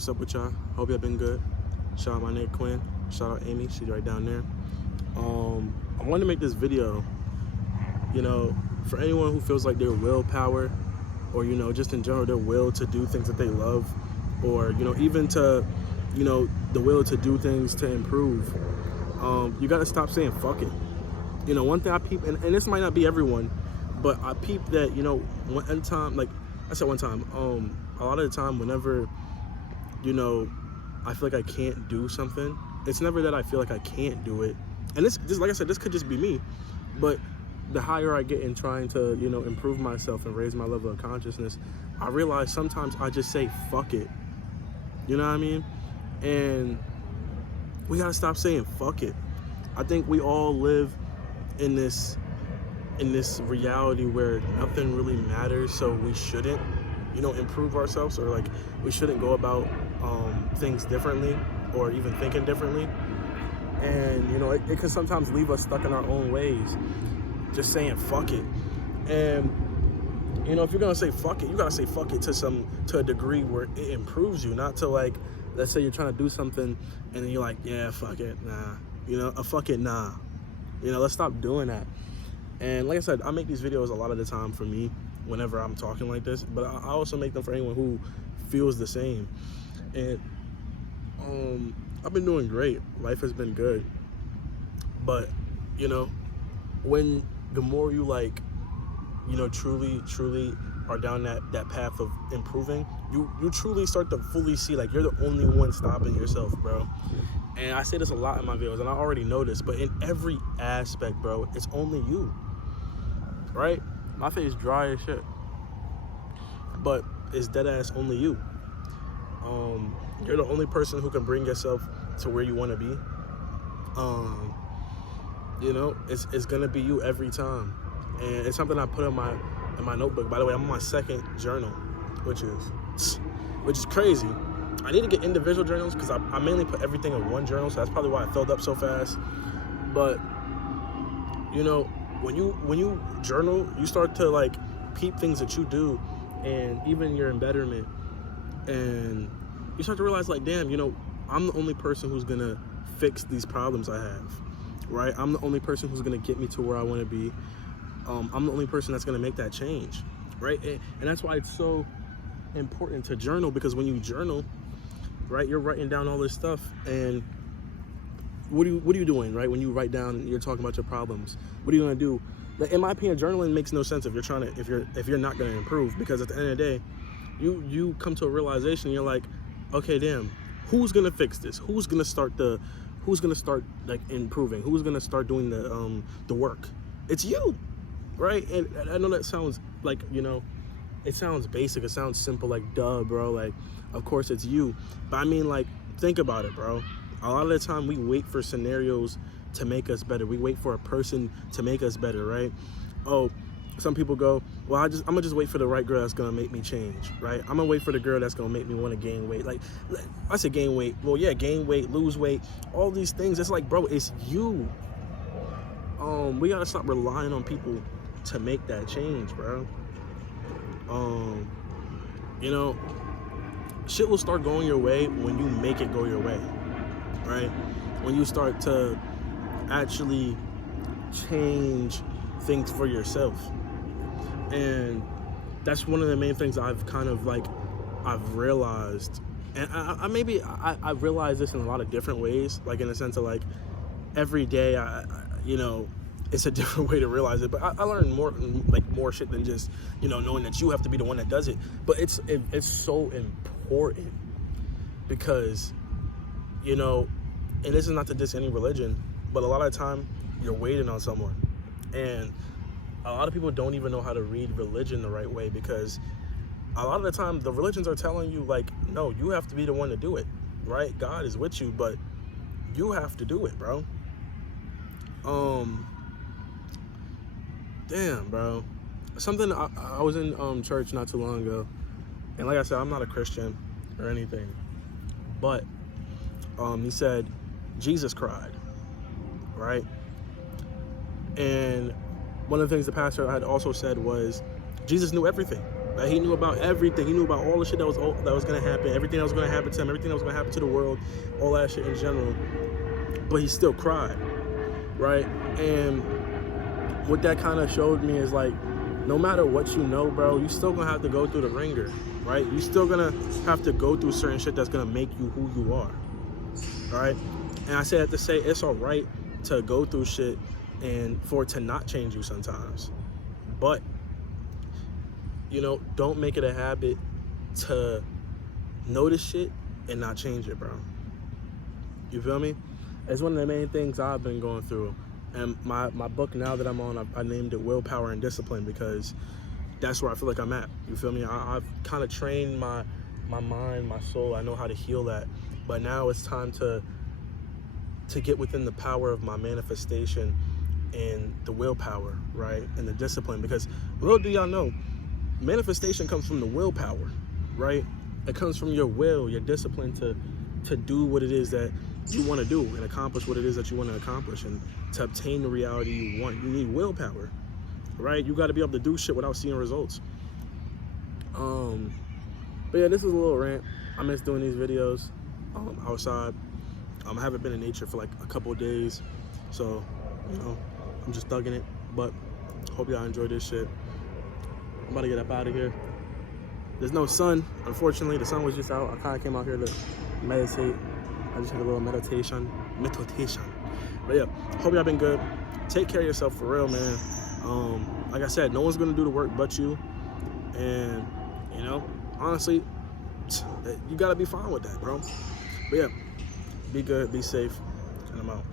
What's up with y'all? Hope y'all been good. Shout out my nigga Quinn. Shout out Amy. She's right down there. I wanted to make this video, for anyone who feels like their willpower, or just in general their will to do things that they love, or even to, the will to do things to improve. You gotta stop saying fuck it. One thing I peep, and this might not be everyone, but I peep that one time, like I said one time, a lot of the time whenever I feel like I can't do something, it's never that I feel like I can't do it. And this like I said, this could just be me, but the higher I get in trying to, improve myself and raise my level of consciousness, I realize sometimes I just say fuck it. You know what I mean? And we gotta stop saying fuck it. I think we all live in this reality where nothing really matters, so we shouldn't, improve ourselves, or like we shouldn't go about things differently or even thinking differently. And it can sometimes leave us stuck in our own ways, just saying fuck it. And if you're gonna say fuck it, you gotta say fuck it to a degree where it improves you, not to, like, let's say you're trying to do something and then you're like, yeah, fuck it, nah, a fuck it, nah. Let's stop doing that. And like I said, I make these videos a lot of the time for me whenever I'm talking like this, but I also make them for anyone who feels the same. And I've been doing great. Life has been good. But when the more you truly are down that path of improving, you truly start to fully see, like, you're the only one stopping yourself, bro. And I say this a lot in my videos, and I already know this, but in every aspect, bro, it's only you, right? My face dry as shit, but it's dead ass only you. You're the only person who can bring yourself to where you want to be. It's gonna be you every time, and it's something I put in my notebook. By the way, I'm on my second journal, which is crazy. I need to get individual journals because I mainly put everything in one journal, so that's probably why it filled up so fast. But when you journal, you start to, like, peep things that you do, and even your embetterment, and you start to realize, like, damn, I'm the only person who's gonna fix these problems I have, right? I'm the only person who's gonna get me to where I want to be. I'm the only person that's gonna make that change, right? And that's why it's so important to journal, because when you journal, right, you're writing down all this stuff. And what are you doing, right? When you write down, you're talking about your problems. What are you gonna do? Like, in my opinion, journaling makes no sense if you're not gonna improve, because at the end of the day, you come to a realization. You're like, okay, damn, who's gonna fix this? Who's gonna start like improving? Who's gonna start doing the work? It's you, right? And I know that sounds like, it sounds basic, it sounds simple, like, duh, bro, like, of course it's you. But I mean, like, think about it, bro. A lot of the time we wait for scenarios to make us better. We wait for a person to make us better, right? Oh, some people go, well, I'm gonna just wait for the right girl that's gonna make me change, right? I'm gonna wait for the girl that's gonna make me want to gain weight. Like, I said gain weight. Well, yeah, gain weight, lose weight, all these things. It's like, bro, it's you. We gotta stop relying on people to make that change, bro. Shit will start going your way when you make it go your way, right? When you start to actually change things for yourself. And that's one of the main things I've realized. And I've realized this in a lot of different ways, like, in the sense of, like, every day it's a different way to realize it. But I learned more shit than just knowing that you have to be the one that does it. But it's so important, because and this is not to diss any religion, but a lot of the time you're waiting on someone, and a lot of people don't even know how to read religion the right way, because a lot of the time the religions are telling you, like, no, you have to be the one to do it, right? God is with you, but you have to do it, bro. Damn, bro. Something, I was in church not too long ago, and like I said, I'm not a Christian or anything, but he said Jesus cried, right? And one of the things the pastor had also said was Jesus knew everything. Like, he knew about everything. He knew about all the shit that was gonna happen, everything that was gonna happen to him, everything that was gonna happen to the world, all that shit in general. But he still cried, right? And what that kind of showed me is like, no matter what you know, bro, you still gonna have to go through the ringer, right? You still gonna have to go through certain shit that's gonna make you who you are, right? And I say that to say it's all right to go through shit and for it to not change you sometimes. But, you know, don't make it a habit to notice shit and not change it, bro. You feel me? It's one of the main things I've been going through. And my book now that I'm on, I named it Willpower and Discipline, because that's where I feel like I'm at. You feel me? I've kind of trained my mind, my soul. I know how to heal that. But now it's time to get within the power of my manifestation and the willpower, right? And the discipline. Because little do y'all know, manifestation comes from the willpower, right? It comes from your will, your discipline to do what it is that you want to do and accomplish what it is that you want to accomplish, and to obtain the reality you want. You need willpower, right? You got to be able to do shit without seeing results. But yeah, this is a little rant. I miss doing these videos outside. I haven't been in nature for like a couple of days, so you know, I'm just thugging it. But hope y'all enjoy this shit. I'm about to get up out of here. There's no sun, unfortunately. The sun was just out. I kind of came out here to meditate. I just had a little meditation. But yeah, hope y'all been good. Take care of yourself for real, man. Like I said, no one's gonna do the work but you. And you know, honestly, you gotta be fine with that, bro. But yeah, be good, be safe, and I'm out.